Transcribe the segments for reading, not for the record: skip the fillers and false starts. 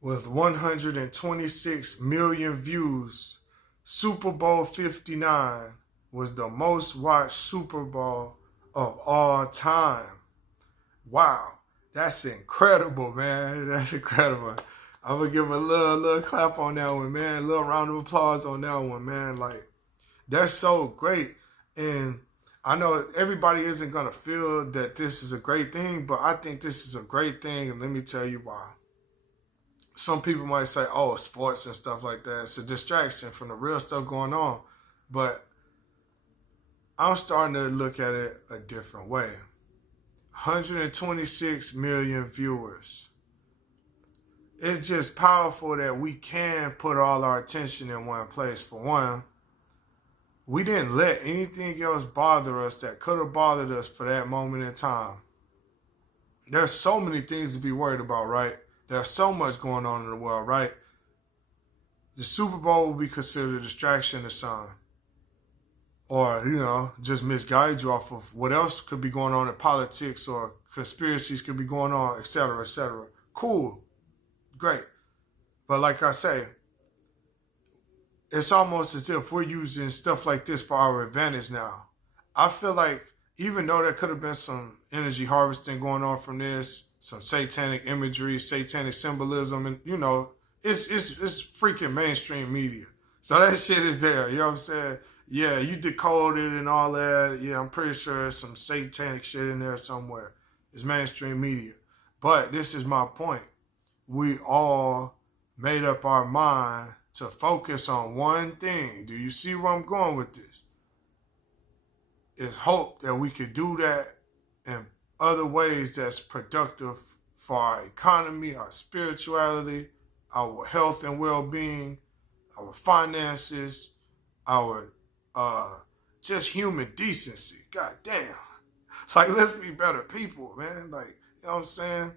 with 126 million views, Super Bowl 59 was the most watched Super Bowl of all time. Wow, that's incredible, man. That's incredible. I'm gonna give a little clap on that one, man. A little round of applause on that one, man. Like, that's so great. And I know everybody isn't gonna feel that this is a great thing, but I think this is a great thing, and let me tell you why. Some people might say, oh, sports and stuff like that, it's a distraction from the real stuff going on. But I'm starting to look at it a different way. 126 million viewers. It's just powerful that we can put all our attention in one place. For one, we didn't let anything else bother us that could have bothered us for that moment in time. There's so many things to be worried about, right? There's so much going on in the world, right? The Super Bowl will be considered a distraction to some. Or, just misguide you off of what else could be going on in politics, or conspiracies could be going on, etc., etc. Cool. Great. But like I say, it's almost as if we're using stuff like this for our advantage now. I feel like even though there could have been some energy harvesting going on from this, some satanic imagery, satanic symbolism, and it's freaking mainstream media. So that shit is there, you know what I'm saying? Yeah, you decode it and all that. Yeah, I'm pretty sure there's some satanic shit in there somewhere. It's mainstream media. But this is my point. We all made up our mind to focus on one thing. Do you see where I'm going with this? It's hope that we could do that in other ways that's productive for our economy, our spirituality, our health and well-being, our finances, our just human decency. God damn. Like, let's be better people, man. Like, you know what I'm saying?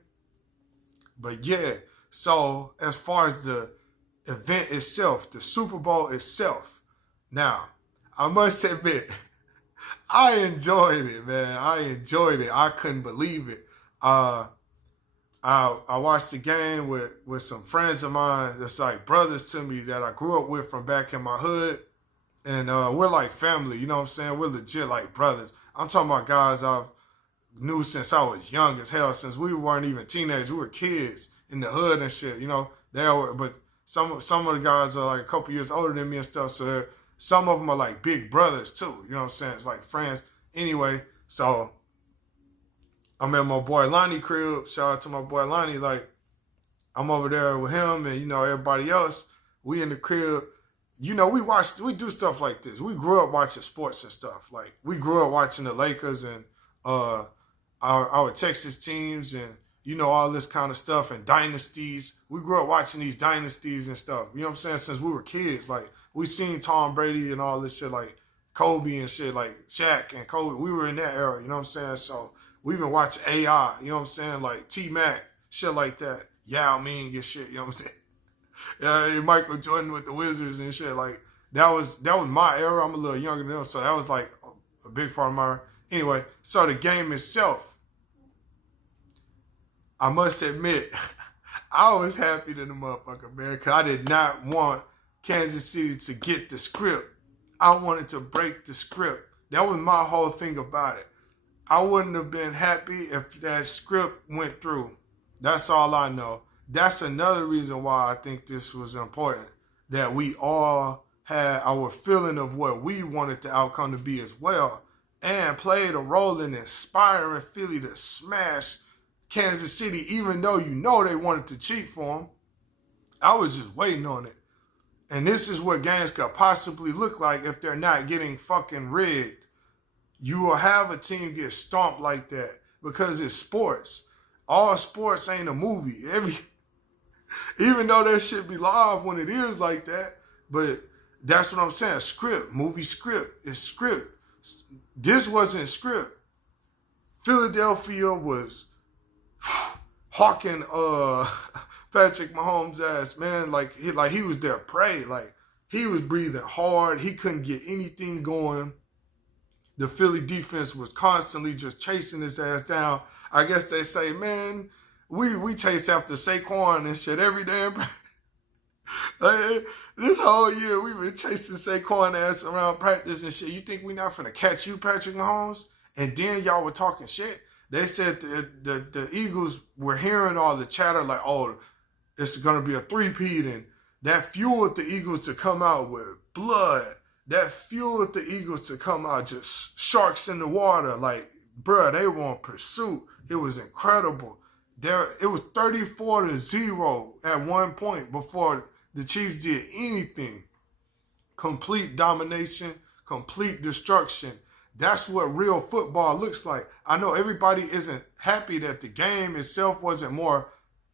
But yeah, so as far as the event itself, the Super Bowl itself, now, I must admit, I enjoyed it, man. I enjoyed it. I couldn't believe it. I watched the game with some friends of mine that's like brothers to me that I grew up with from back in my hood. And we're like family, you know what I'm saying? We're legit like brothers. I'm talking about guys I've knew since I was young as hell, since we weren't even teenagers. We were kids in the hood and shit, but some of the guys are like a couple years older than me and stuff, so some of them are like big brothers too, you know what I'm saying? It's like friends. Anyway, so I'm at my boy Lonnie crib. Shout out to my boy Lonnie. Like, I'm over there with him and, everybody else. We in the crib. We do stuff like this. We grew up watching sports and stuff. Like, we grew up watching the Lakers and our Texas teams and, all this kind of stuff, and dynasties. We grew up watching these dynasties and stuff. You know what I'm saying? Since we were kids. Like, we seen Tom Brady and all this shit, like Kobe and shit, like Shaq and Kobe. We were in that era, you know what I'm saying? So we've been watching AI, you know what I'm saying? Like T-Mac, shit like that. Yao Ming and shit, you know what I'm saying? Michael Jordan with the Wizards and shit. Like, that was my era. I'm a little younger than them, so that was like a big part of my era. Anyway, so the game itself, I must admit, I was happy to the motherfucker, man, because I did not want Kansas City to get the script. I wanted to break the script. That was my whole thing about it. I wouldn't have been happy if that script went through. That's all I know. That's another reason why I think this was important, that we all had our feeling of what we wanted the outcome to be as well, and played a role in inspiring Philly to smash Kansas City, even though they wanted to cheat for them. I was just waiting on it. And this is what games could possibly look like if they're not getting fucking rigged. You will have a team get stomped like that because it's sports. All sports ain't a movie. Even though that shit be live when it is like that, but that's what I'm saying. Movie script. It's script. This wasn't script. Philadelphia was hawking Patrick Mahomes' ass, man. Like he was their prey. Like, he was breathing hard. He couldn't get anything going. The Philly defense was constantly just chasing his ass down. I guess they say, man, we chase after Saquon and shit every day. Like, this whole year we've been chasing Saquon ass around practice and shit. You think we not finna catch you, Patrick Mahomes? And then y'all were talking shit. They said the Eagles were hearing all the chatter like, oh, it's gonna be a three-peat, and that fueled the Eagles to come out with blood. That fueled the Eagles to come out just sharks in the water. Like, bruh, they were on pursuit. It was incredible. It was 34-0 at one point before the Chiefs did anything. Complete domination, complete destruction. That's what real football looks like. I know everybody isn't happy that the game itself wasn't more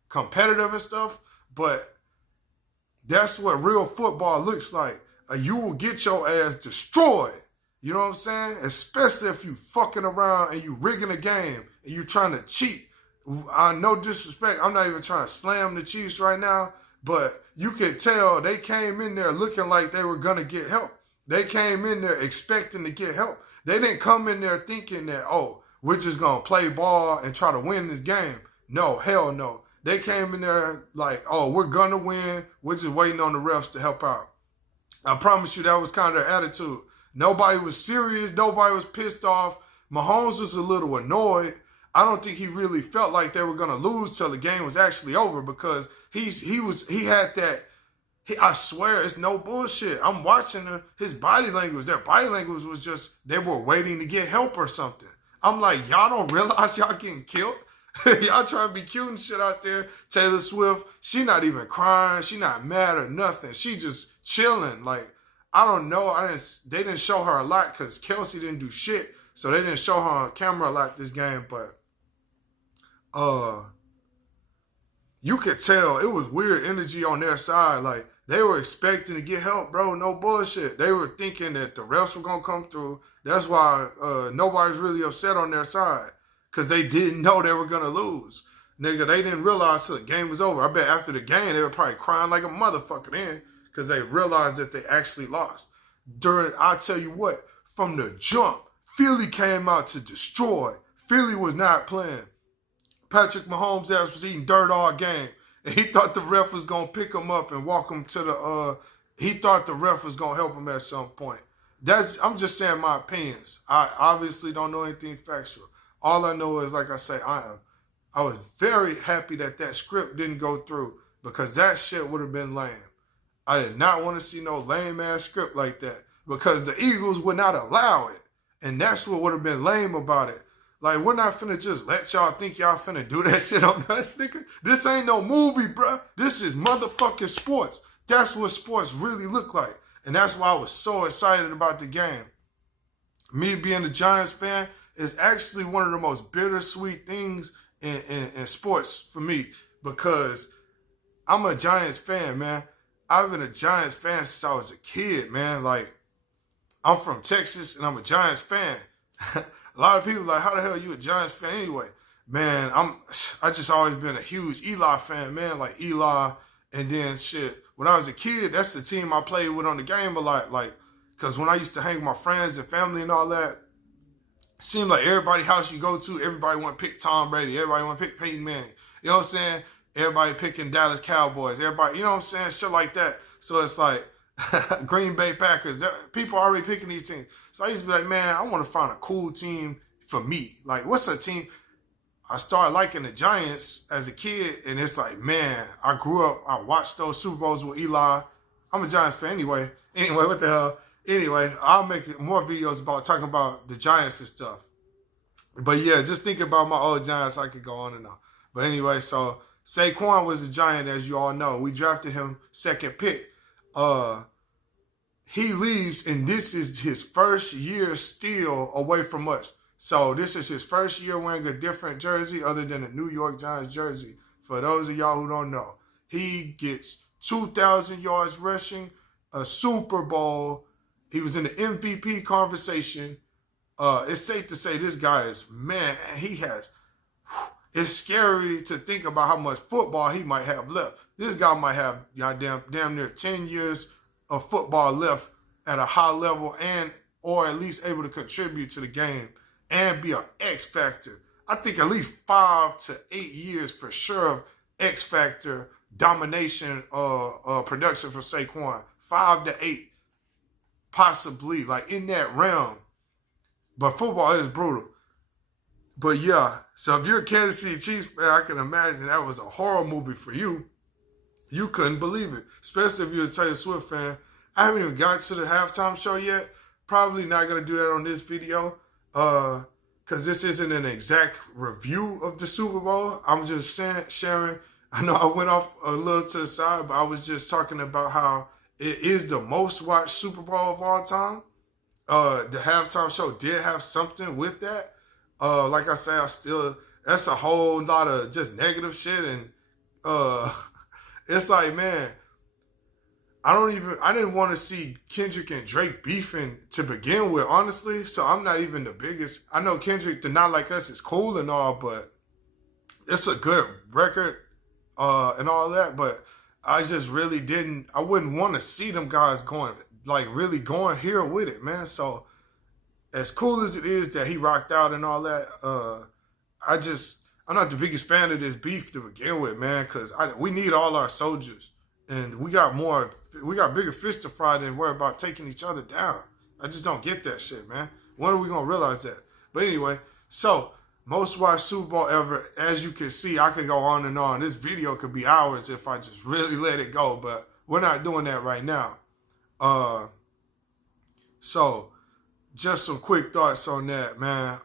competitive and stuff, but that's what real football looks like. You will get your ass destroyed. You know what I'm saying? Especially if you fucking around and you rigging a game and you trying to cheat. No disrespect. I'm not even trying to slam the Chiefs right now, but you could tell they came in there looking like they were going to get help. They came in there expecting to get help. They didn't come in there thinking that, oh, we're just going to play ball and try to win this game. No, hell no. They came in there like, oh, we're going to win. We're just waiting on the refs to help out. I promise you that was kind of their attitude. Nobody was serious. Nobody was pissed off. Mahomes was a little annoyed. I don't think he really felt like they were going to lose till the game was actually over, because he had that. I swear, it's no bullshit. I'm watching his body language. Their body language was just, they were waiting to get help or something. I'm like, y'all don't realize y'all getting killed? Y'all trying to be cute and shit out there. Taylor Swift, she not even crying. She not mad or nothing. She just chilling. Like, I don't know. They didn't show her a lot because Kelsey didn't do shit. So they didn't show her on camera a lot this game. But you could tell it was weird energy on their side. Like, they were expecting to get help, bro. No bullshit. They were thinking that the refs were going to come through. That's why nobody's really upset on their side, because they didn't know they were going to lose. Nigga, they didn't realize till the game was over. I bet after the game, they were probably crying like a motherfucker then, because they realized that they actually lost. I'll tell you what, from the jump, Philly came out to destroy. Philly was not playing. Patrick Mahomes' ass was eating dirt all game. And he thought the ref was going to pick him up and walk him to he thought the ref was going to help him at some point. I'm just saying my opinions. I obviously don't know anything factual. All I know is, like I say, I was very happy that script didn't go through, because that shit would have been lame. I did not want to see no lame-ass script like that, because the Eagles would not allow it. And that's what would have been lame about it. Like, we're not finna just let y'all think y'all finna do that shit on us, nigga. This ain't no movie, bruh. This is motherfucking sports. That's what sports really look like. And that's why I was so excited about the game. Me being a Giants fan is actually one of the most bittersweet things in sports for me, because I'm a Giants fan, man. I've been a Giants fan since I was a kid, man. Like, I'm from Texas and I'm a Giants fan. A lot of people are like, how the hell are you a Giants fan anyway? Man, I just always been a huge Eli fan, man. Like Eli, and then shit. When I was a kid, that's the team I played with on the game a lot. Like, because when I used to hang with my friends and family and all that, it seemed like everybody house you go to, everybody want to pick Tom Brady. Everybody want to pick Peyton Manning. You know what I'm saying? Everybody picking Dallas Cowboys. Everybody, you know what I'm saying? Shit like that. So it's like Green Bay Packers. People are already picking these teams. So I used to be like, man, I want to find a cool team for me. Like, what's a team? I started liking the Giants as a kid, and it's like, man, I grew up, I watched those Super Bowls with Eli. I'm a Giants fan anyway. Anyway, what the hell? Anyway, I'll make more videos about talking about the Giants and stuff. But yeah, just thinking about my old Giants, I could go on and on. But anyway, so Saquon was a Giant, as you all know. We drafted him second pick. He leaves, and this is his first year still away from us. So this is his first year wearing a different jersey other than a New York Giants jersey. For those of y'all who don't know, he gets 2,000 yards rushing, a Super Bowl. He was in the MVP conversation. It's safe to say this guy is, man, it's scary to think about how much football he might have left. This guy might have damn near 10 years of football left at a high level, or at least able to contribute to the game and be an X factor. I think at least 5 to 8 years for sure of X Factor domination production for Saquon. 5 to 8, possibly, like in that realm. But football is brutal. But yeah, so if you're a Kansas City Chiefs fan, I can imagine that was a horror movie for you. You couldn't believe it, especially if you're a Taylor Swift fan. I haven't even got to the halftime show yet. Probably not going to do that on this video because this isn't an exact review of the Super Bowl. I'm just sharing. I know I went off a little to the side, but I was just talking about how it is the most watched Super Bowl of all time. The halftime show did have something with that. Like I say, that's a whole lot of just negative shit. And it's like, man, I didn't want to see Kendrick and Drake beefing to begin with, honestly. So I'm not even the biggest. I know Kendrick, the Not Like Us is cool and all, but it's a good record and all that. But I just really I wouldn't want to see them guys really going here with it, man. So as cool as it is that he rocked out and all that, I'm not the biggest fan of this beef to begin with, man, because we need all our soldiers. And we got bigger fish to fry than worry about taking each other down. I just don't get that shit, man. When are we going to realize that? But anyway, so most watched Super Bowl ever. As you can see, I could go on and on. This video could be hours if I just really let it go, but we're not doing that right now. So just some quick thoughts on that, man.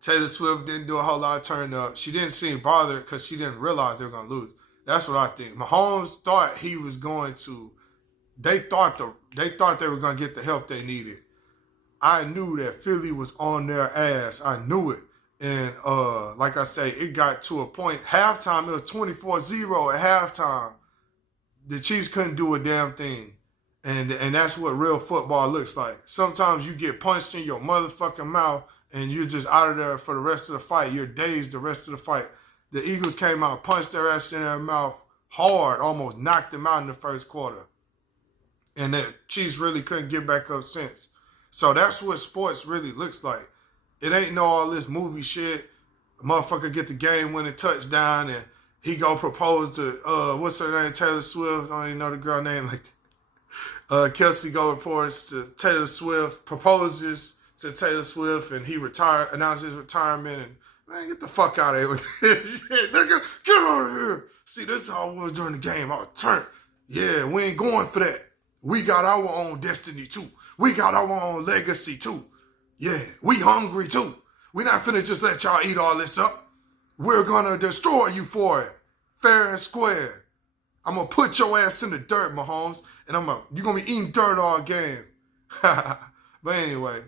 Taylor Swift didn't do a whole lot of turn up. She didn't seem bothered because she didn't realize they were going to lose. That's what I think. Mahomes thought he was going to. They thought they were going to get the help they needed. I knew that Philly was on their ass. I knew it. And like I say, it got to a point. Halftime, it was 24-0 at halftime. The Chiefs couldn't do a damn thing. And that's what real football looks like. Sometimes you get punched in your motherfucking mouth and you're just out of there for the rest of the fight. You're dazed the rest of the fight. The Eagles came out, punched their ass in their mouth hard, almost knocked them out in the first quarter. And the Chiefs really couldn't get back up since. So that's what sports really looks like. It ain't no all this movie shit. A motherfucker get the game-winning touchdown and he go propose to, what's her name, Taylor Swift. I don't even know the girl name like that. Kelsey go reports to Taylor Swift, proposes to Taylor Swift, and he announces his retirement, and man, get the fuck out of here with this shit, nigga. Get out of here. See, this is how it was during the game. I was turned. Yeah, we ain't going for that. We got our own destiny, too. We got our own legacy, too. Yeah, we hungry, too. We not finna just let y'all eat all this up. We're gonna destroy you for it. Fair and square. I'm gonna put your ass in the dirt, Mahomes, and you're gonna be eating dirt all game. But anyway,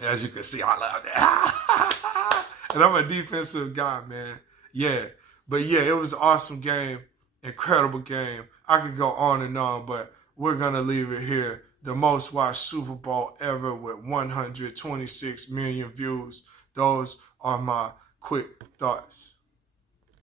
as you can see, I love that. And I'm a defensive guy, man. Yeah. But yeah, it was an awesome game. Incredible game. I could go on and on, but we're going to leave it here. The most watched Super Bowl ever with 126 million views. Those are my quick thoughts.